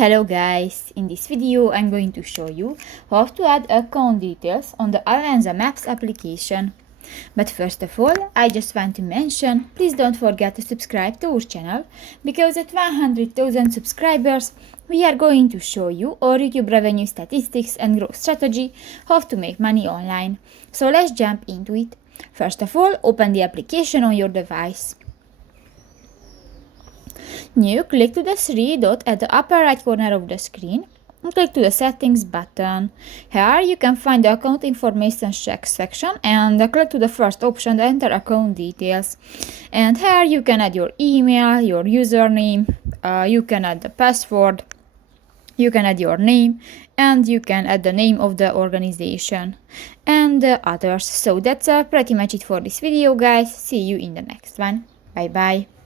Hello guys, in this video I'm going to show you how to add account details on the Avenza Maps application. But first of all, I just want to mention, please don't forget to subscribe to our channel, because at 100,000 subscribers we are going to show you our YouTube revenue statistics and growth strategy, how to make money online. So let's jump into it. First of all, open the application on your device. Now click to the three dot at the upper right corner of the screen and click to the settings button. Here you can find the account information check section and click to the first option to enter account details. And here you can add your email, your username, you can add the password, you can add your name, and you can add the name of the organization and others. So that's pretty much it for this video guys. See you in the next one. Bye bye.